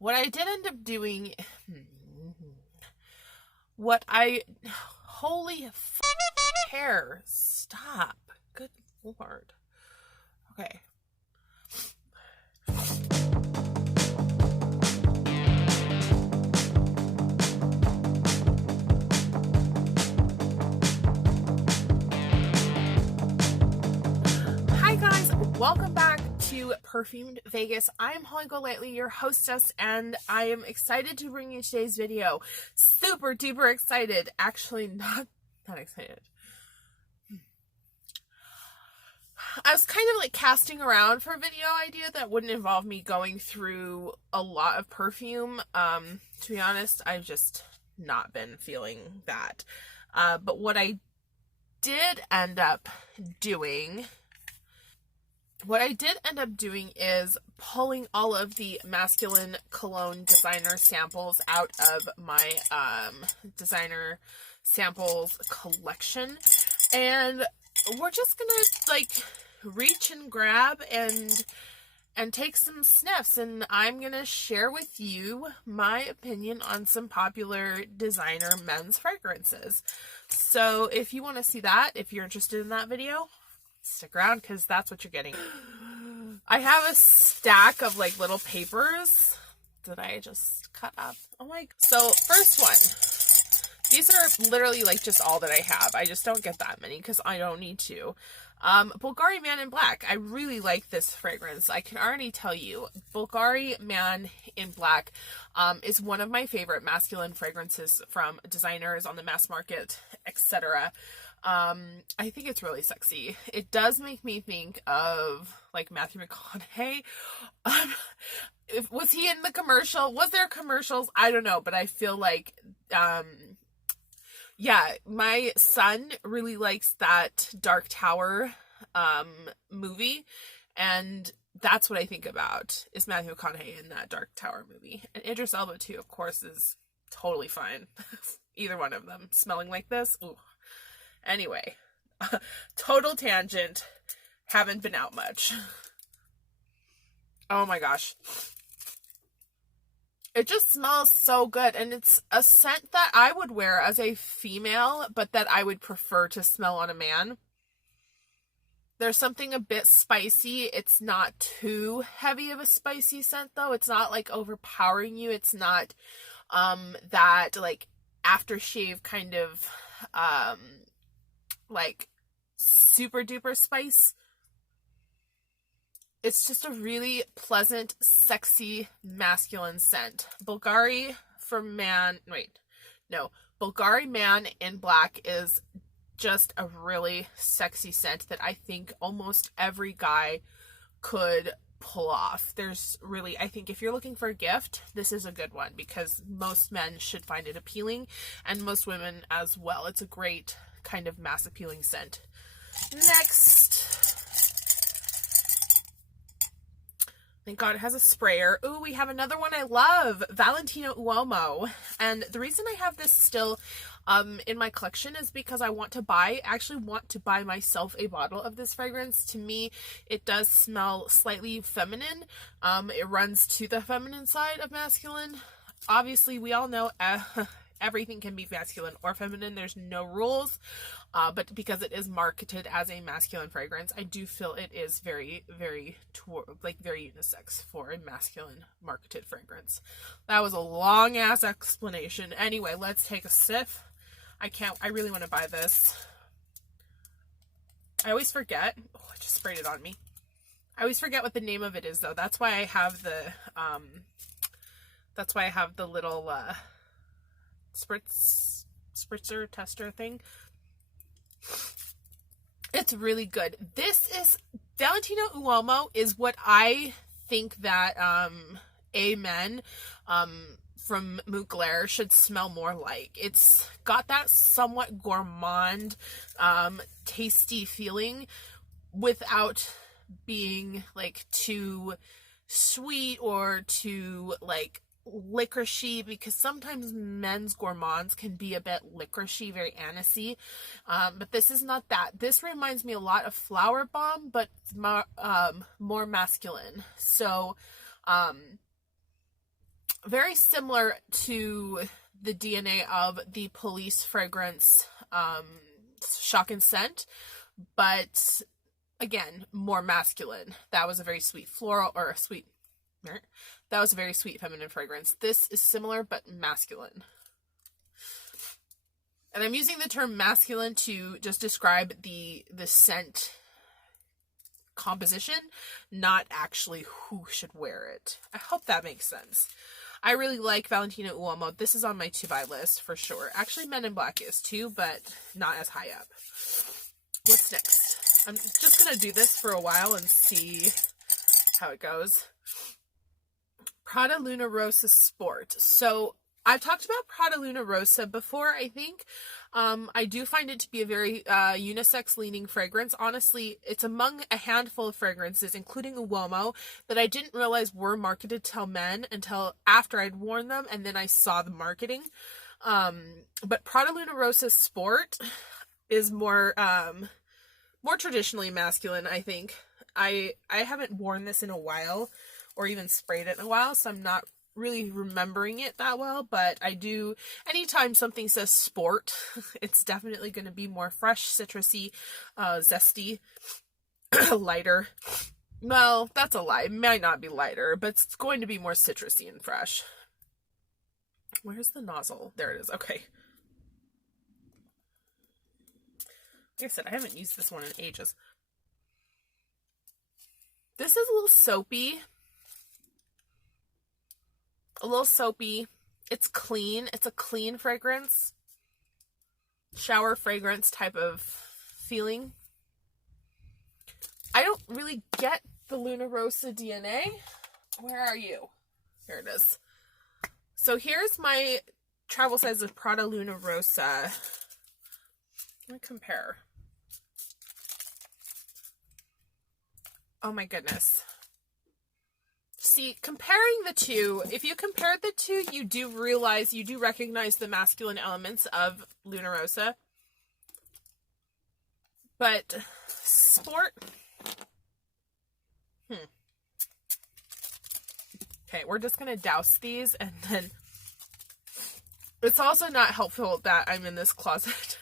What I did end up doing, holy hair, stop. Good Lord. Okay. Hi guys, welcome back to Perfumed Vegas. I'm Holly Golightly, your hostess, and I am excited to bring you today's video. Super duper excited. Actually, not excited. I was kind of like casting around for a video idea that wouldn't involve me going through a lot of perfume. To be honest, I've just not been feeling that. But what I did end up doing is pulling all of the masculine cologne designer samples out of my designer samples collection, and we're just gonna like reach and grab and take some sniffs, and I'm gonna share with you my opinion on some popular designer men's fragrances. So if you want to see that, if you're interested in that video, stick around because that's what you're getting. I have a stack of like little papers that I just cut up. Oh my, so first one. These are literally like just all that I have. I just don't get that many because I don't need to. Bvlgari Man in Black. I really like this fragrance. I can already tell you, Bvlgari Man in Black is one of my favorite masculine fragrances from designers on the mass market, etc. I think it's really sexy. It does make me think of like Matthew McConaughey. Was he in the commercial? Was there commercials? I don't know, but I feel like yeah, my son really likes that Dark Tower movie, and that's what I think about is Matthew McConaughey in that Dark Tower movie. And Idris Elba too, of course, is totally fine. Either one of them smelling like this. Ooh. Anyway, total tangent. Haven't been out much. Oh my gosh. It just smells so good, and it's a scent that I would wear as a female, but that I would prefer to smell on a man. There's something a bit spicy. It's not too heavy of a spicy scent, though. It's not like overpowering you. It's not that like aftershave kind of like super duper spice. It's just a really pleasant, sexy, masculine scent. Bvlgari Man in Black is just a really sexy scent that I think almost every guy could pull off. I think if you're looking for a gift, this is a good one because most men should find it appealing, and most women as well. It's a great kind of mass appealing scent. Next. Thank God it has a sprayer. Ooh, we have another one I love, Valentino Uomo. And the reason I have this still in my collection is because I actually want to buy myself a bottle of this fragrance. To me, it does smell slightly feminine. It runs to the feminine side of masculine. Obviously, we all know everything can be masculine or feminine. There's no rules. But because it is marketed as a masculine fragrance, I do feel it is very, very unisex for a masculine marketed fragrance. That was a long ass explanation. Anyway, let's take a sniff. I really want to buy this. I always forget. Oh, I just sprayed it on me. I always forget what the name of it is though. That's why I have the little spritzer tester thing. It's really good. Valentino Uomo is what I think that Men from Mugler should smell more like. It's got that somewhat gourmand, tasty feeling without being like too sweet or too like licoricey, because sometimes men's gourmands can be a bit licoricey, very anisey, but this is not that. This reminds me a lot of Flower Bomb, but more masculine. So very similar to the DNA of the Police fragrance Shock and Scent, but again, more masculine. That was a very sweet floral, or a sweet, that was a very sweet feminine fragrance. This is similar but masculine. And I'm using the term masculine to just describe the scent composition, not actually who should wear it. I hope that makes sense. I really like Valentino Uomo. This is on my to-buy list for sure. Actually, Men in Black is too, but not as high up. What's next? I'm just going to do this for a while and see how it goes. Prada Luna Rossa Sport. So I've talked about Prada Luna Rossa before, I think. I do find it to be a very unisex-leaning fragrance. Honestly, it's among a handful of fragrances, including Uomo, that I didn't realize were marketed to men until after I'd worn them, and then I saw the marketing. But Prada Luna Rossa Sport is more traditionally masculine, I think. I haven't worn this in a while, or even sprayed it in a while, so I'm not really remembering it that well, but I do, anytime something says sport, it's definitely going to be more fresh, citrusy, zesty, lighter. Well, that's a lie. It might not be lighter, but it's going to be more citrusy and fresh. Where's the nozzle? There it is. Okay. Like I said, I haven't used this one in ages. This is a little soapy. It's clean. It's a clean fragrance. Shower fragrance type of feeling. I don't really get the Luna Rossa DNA. Where are you? Here it is. So here's my travel size of Prada Luna Rossa. Let me compare. Oh my goodness. See, comparing the two, if you compare the two, you do recognize the masculine elements of Luna Rossa. But Sport, Okay, we're just going to douse these, and then it's also not helpful that I'm in this closet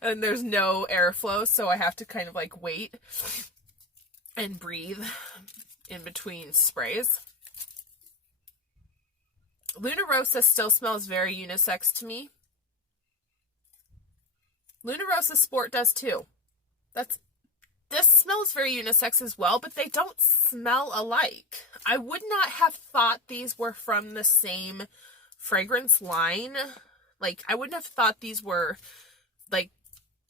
and there's no airflow, so I have to kind of like wait and breathe in between sprays. Luna Rossa still smells very unisex to me. Luna Rossa Sport does too. This smells very unisex as well, but they don't smell alike. I would not have thought these were from the same fragrance line. Like, I wouldn't have thought these were like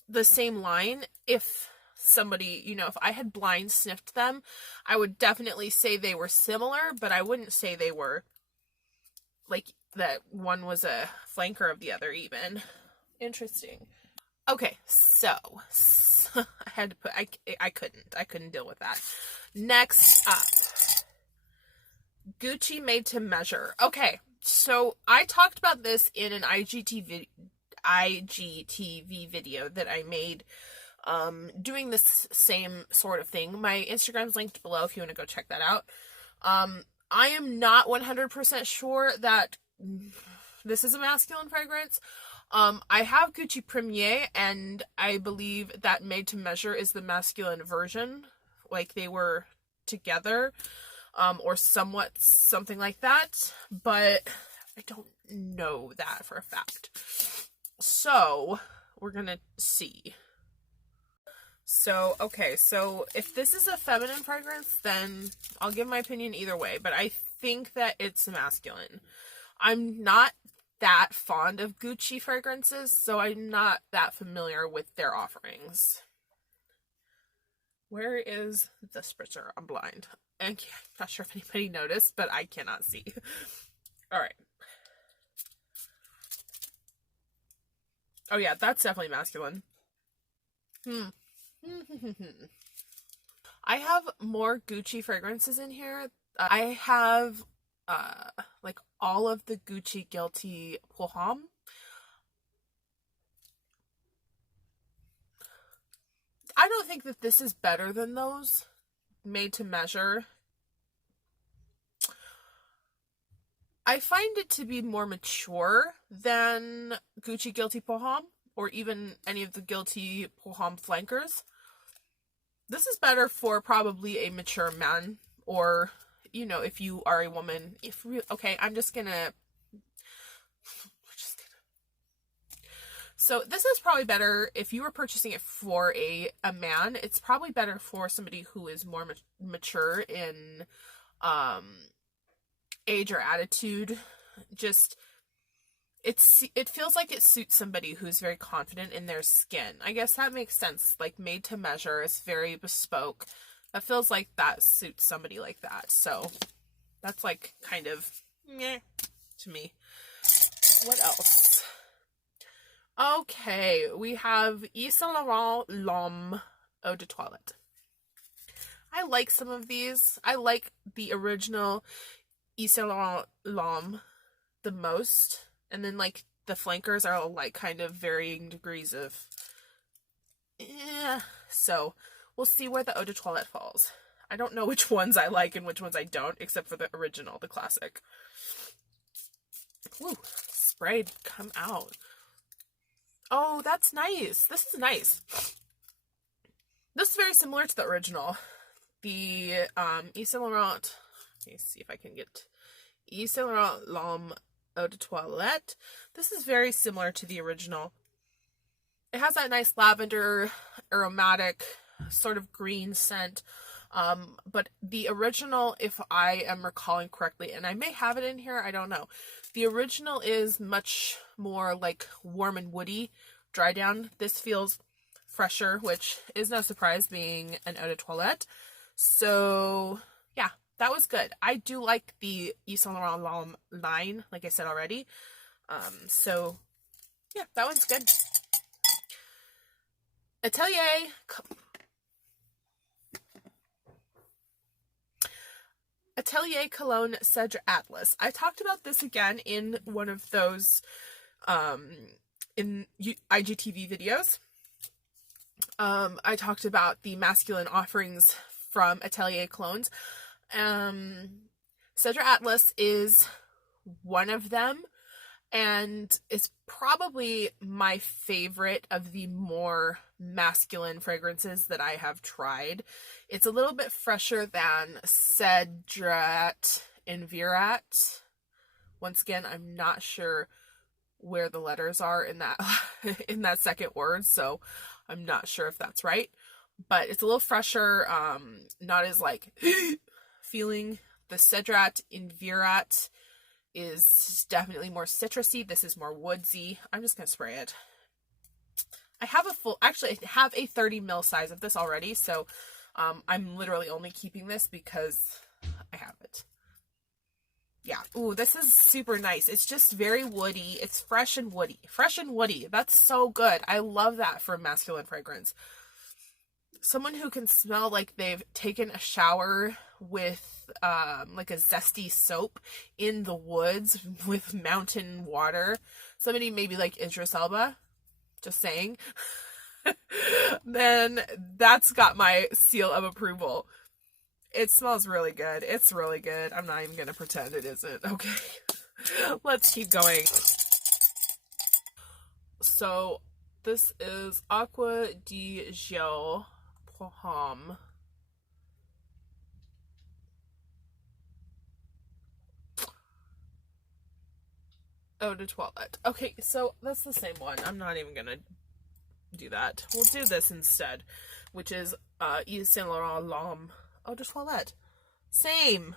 the same line if somebody, if I had blind sniffed them. I would definitely say they were similar, but I wouldn't say they were like that one was a flanker of the other even. Interesting. Okay, so I had to put, I couldn't deal with that. Next up, Gucci Made to Measure. Okay, so I talked about this in an IGTV video that I made doing this same sort of thing. My Instagram's linked below if you want to go check that out. I am not 100% sure that this is a masculine fragrance. I have Gucci Premier, and I believe that Made to Measure is the masculine version, like they were together, or somewhat something like that, but I don't know that for a fact. So, we're gonna see. So, okay, so if this is a feminine fragrance, then I'll give my opinion either way, but I think that it's masculine. I'm not that fond of Gucci fragrances, so I'm not that familiar with their offerings. Where is the spritzer? I'm blind. And I'm not sure if anybody noticed, but I cannot see. Alright. Oh yeah, that's definitely masculine. I have more Gucci fragrances in here. I have like all of the Gucci Guilty Homme. I don't think that this is better than those Made to Measure. I find it to be more mature than Gucci Guilty Pour Homme, or even any of the Guilty Pour Homme flankers. This is better for probably a mature man, or, you know, if you are a woman. Okay, I'm just gonna... So this is probably better if you were purchasing it for a man. It's probably better for somebody who is more mature in age or attitude. Just, it feels like it suits somebody who's very confident in their skin. I guess that makes sense. Like, made to measure, it's very bespoke. That feels like that suits somebody like that. So that's like kind of meh to me. What else? Okay, we have Yves Saint Laurent L'Homme Eau de Toilette. I like some of these. I like the original Yves Saint Laurent L'Homme the most. And then, like, the flankers are, like, kind of varying degrees of... So, we'll see where the Eau de Toilette falls. I don't know which ones I like and which ones I don't, except for the original, the classic. Ooh, sprayed come out. Oh, that's nice. This is nice. This is very similar to the original. The Yves Saint Laurent, let me see if I can get Yves Saint Laurent L'Homme Eau de Toilette. This is very similar to the original. It has that nice lavender, aromatic, sort of green scent. But the original, if I am recalling correctly, and I may have it in here, I don't know. The original is much more like warm and woody, dry down. This feels fresher, which is no surprise being an eau de toilette. So yeah, that was good. I do like the Yves Saint Laurent L'Homme line, like I said already. So yeah, that one's good. Atelier Cologne Cèdre Atlas. I talked about this again in one of those in IGTV videos. I talked about the masculine offerings from Atelier Colognes. Cèdre Atlas is one of them, and it's probably my favorite of the more masculine fragrances that I have tried. It's a little bit fresher than Cèdre and Virat. Once again, I'm not sure where the letters are in that in that second word, so I'm not sure if that's right. But it's a little fresher, not as like feeling. The Cèdre and Virat is definitely more citrusy. This is more woodsy. I'm just gonna spray it. I have I have a 30 ml size of this already, so I'm literally only keeping this because I have it. Yeah. Ooh, this is super nice. It's just very woody. It's fresh and woody. Fresh and woody. That's so good. I love that for a masculine fragrance. Someone who can smell like they've taken a shower with like a zesty soap in the woods with mountain water. Somebody maybe like Idris Elba. Just saying. Then that's got my seal of approval. It smells really good. It's really good. I'm not even going to pretend it isn't. Okay. Let's keep going. So, this is Aqua di Gel Pour Homme. Eau de Toilette. Okay, so that's the same one. I'm not even going to do that. We'll do this instead, which is Yves Saint Laurent L'Homme Eau de Toilette. Same.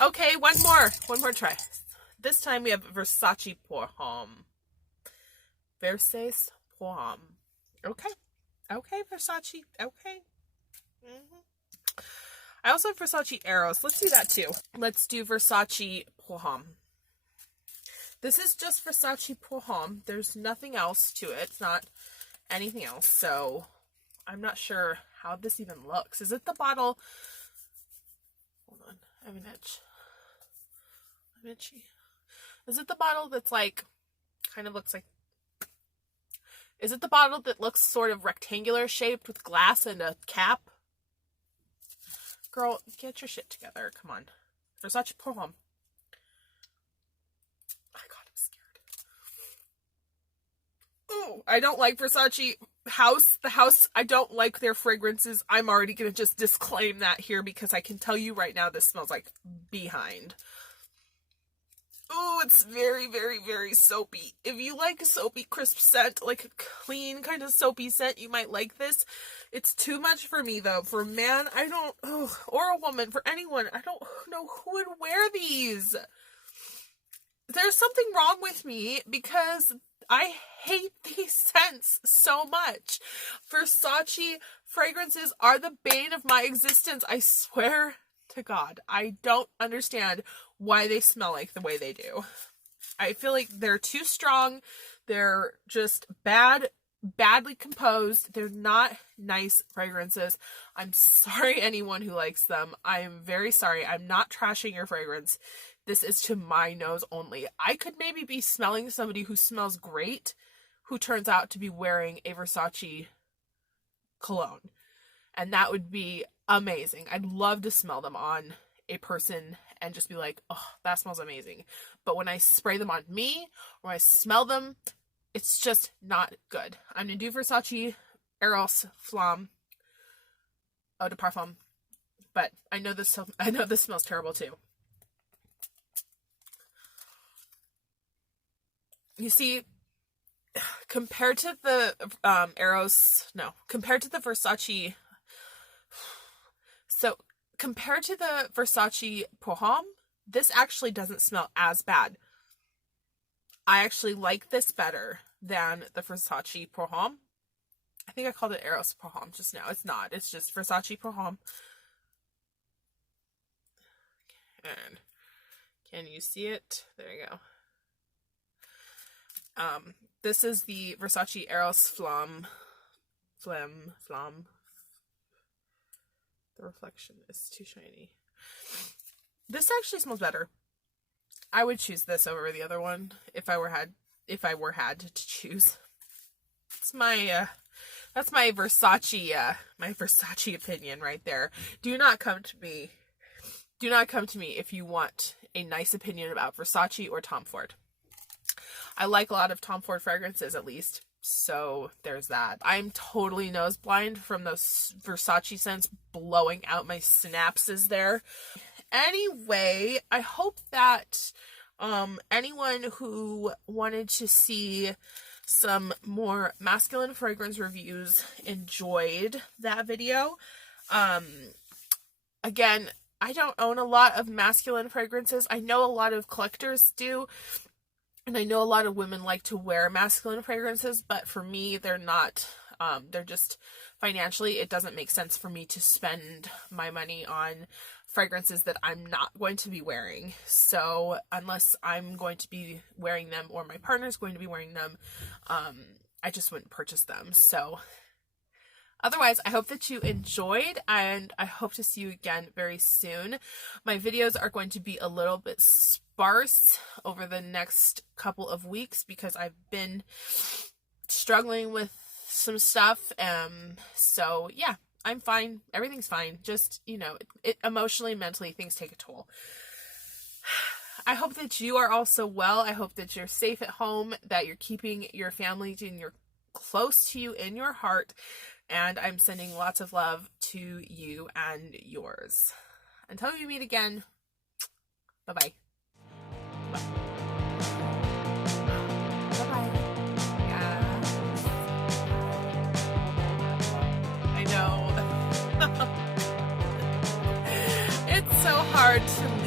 Okay, one more try. This time we have Versace Pour Homme. Versace Pour Homme. Okay, Versace. Okay. I also have Versace Eros. Let's do that too. Let's do Versace Pour Homme. This is just Versace Pour Homme. There's nothing else to it. It's not anything else. So I'm not sure how this even looks. Is it the bottle? Hold on. I have an itch. I'm itchy. Is it the bottle that's like, kind of looks like, is it the bottle that looks sort of rectangular shaped with glass and a cap? Girl, get your shit together. Come on. Versace Perfume. My God, I'm scared. Ooh, I don't like Versace House. The House, I don't like their fragrances. I'm already going to just disclaim that here because I can tell you right now this smells like behind. Oh, it's very, very, very soapy. If you like a soapy, crisp scent, like a clean kind of soapy scent, you might like this. It's too much for me, though. For a man, I don't, or a woman, for anyone, I don't know who would wear these. There's something wrong with me because I hate these scents so much. Versace fragrances are the bane of my existence. I swear to God, I don't understand why they smell like the way they do. I feel like they're too strong. They're just badly composed. They're not nice fragrances. I'm sorry anyone who likes them. I'm very sorry. I'm not trashing your fragrance. This is to my nose only. I could maybe be smelling somebody who smells great, who turns out to be wearing a Versace cologne. And that would be amazing. I'd love to smell them on a person and just be like, oh, that smells amazing. But when I spray them on me, or I smell them, it's just not good. I'm going to do Versace Eros Flamme Eau de Parfum. But I know this smells terrible too. You see, compared to the Versace, so compared to the Versace Perfume, this actually doesn't smell as bad. I actually like this better than the Versace Perfume. I think I called it Eros Perfume just now. It's not. It's just Versace Perfume. And can you see it? There you go. This is the Versace Eros Flamme. The reflection is too shiny. This actually smells better. I would choose this over the other one if I were had to choose. It's my that's my Versace opinion right there. Do not come to me if you want a nice opinion about Versace or Tom Ford. I like a lot of Tom Ford fragrances, at least. So there's that. I'm totally nose blind from those Versace scents blowing out my synapses there. Anyway, I hope that anyone who wanted to see some more masculine fragrance reviews enjoyed that video. Again, I don't own a lot of masculine fragrances. I know a lot of collectors do. And I know a lot of women like to wear masculine fragrances, but for me, they're not, they're just, financially, it doesn't make sense for me to spend my money on fragrances that I'm not going to be wearing. So, unless I'm going to be wearing them or my partner's going to be wearing them, I just wouldn't purchase them. So, otherwise, I hope that you enjoyed, and I hope to see you again very soon. My videos are going to be a little bit sparse over the next couple of weeks because I've been struggling with some stuff. So yeah, I'm fine. Everything's fine. Just, emotionally, mentally, things take a toll. I hope that you are also well. I hope that you're safe at home, that you're keeping your family and you're close to you in your heart. And I'm sending lots of love to you and yours. Until we meet again, bye-bye. Bye-bye. Yeah. I know. It's so hard to